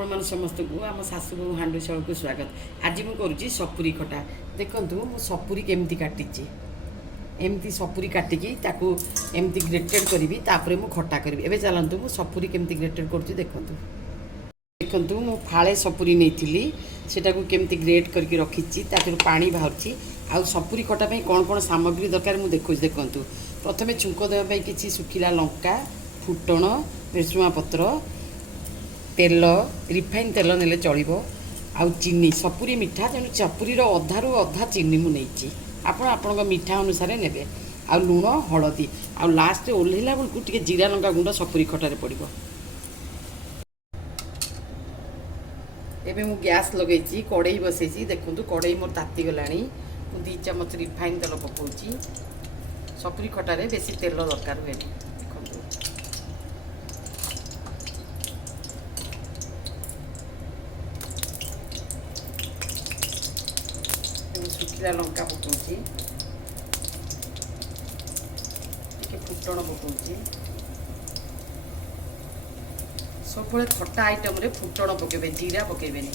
आपण मैंने समस्त को आम शाशु बो हांडू शाल को स्वागत। आज मुझे करुँची सपुरी खटा। देखु मु सपुरी केमती काटी एमती सपुरी काटिकी एमती ग्रेटेड करी तापर मु खटा करी। एबे चलतु मु सपुरी केमती ग्रेटेड करुँची देखु देखु मु फाड़े सपुरी नहीं सेटा को केमती ग्रेट करके रखी पानी बाहर आउ सपुरी खटा कौन कौन सामग्री दरकार मुझे देखु देखु प्रथम छुंक देवाई किसी सुखिला लंका फुटण भेसुआ पत्र तेल रिफाइन तेल नेले चलिबो आउ चीनी सपुरी मिठा तेणु सपुरी अधारू अधा चीनी मुझे आपण आपण मिठा अनुसार ने आ लुण हलदी आ लास्ट ओह्लैला बेलू टे जीरा लंका गुंड सपुरी खटार पड़ो। एबे मु गैस लगे कड़ई बसई देखु कड़ई मोर ताती गला 2 चामच रिफाइन तेल पकाउची। सपुरी खटारे बेसी तेल दरकार हुए सुखिला लंका पकाउची फुटण पकाउची। सब खटा आइटम रे फुटण पकेबे जीरा पकेबेनी।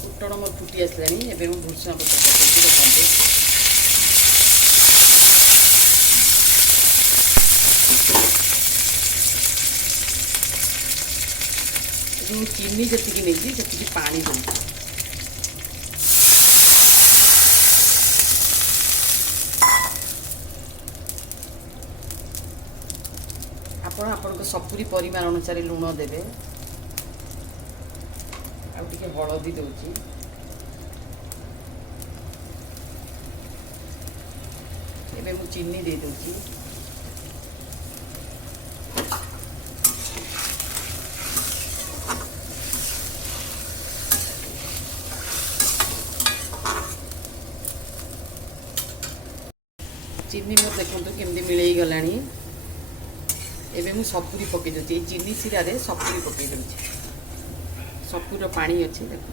फुटण मोर फुटी आसलानी एबे मु भुर्सुआ पत्र पकाउची। देखंतु चीनी जी नहीं जी पानी दूँ आपण सपुरी परिमाण अनुसार लुण देवे आउटे हलदी दूची एबे मु चीनी दे दूची। चीनी मोर देखो केमती मिलई गलानी। एबे मु सपुरी पकई दूची चीनी सिरा रे सपुरी पकई दूची। सपुर पानी अच्छी देखो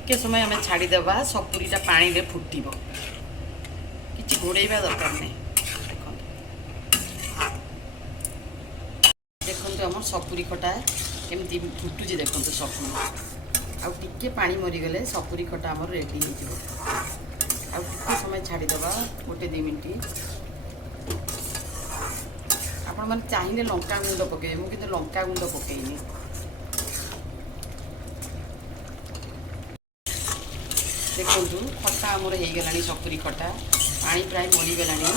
के समय आम छाड़ीदेवा सपुरीटा पानी रे फुटब कि घोड़ेबा दरकार नहीं। देखो आम सपुरी खटा केमती फुटुची देखो सपुरी आउ टिके पानी मरीगले सपुरी खटा आमर रेडी हो आउ टिके समय छाड़ीदेवा 1-2 मिनट। आपण मैंने चाहिए लंका गुंड पकड़े मुझे लंका गुंड पकईनी। देखु खटा आमर हो गलानी सपुरी खटा पानी प्राय मरीगलानी।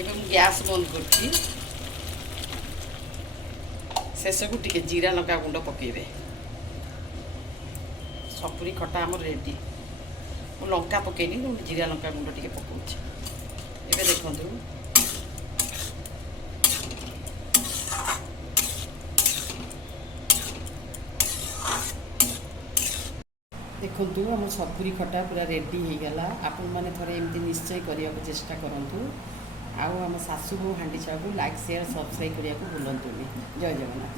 एवं गैस बंद कर शेष को टिके जीरा लंका गुंड पकेबे। सपुरी खटा आमर रेडी मु लंका पकेनी जीरा लंका गुंड टिके पकाउछि। एबे देखंतु देखंतु आम सपुरी खटा पूरा रेडी हो गला। आपण माने थरे एमती निश्चय करिया को चेष्टा करंतु। आउ आम शाशु बो हांडी शाल को लाइक शेयर सब्सक्राइब करिया को भूलंतुनी। जय जगन्नाथ।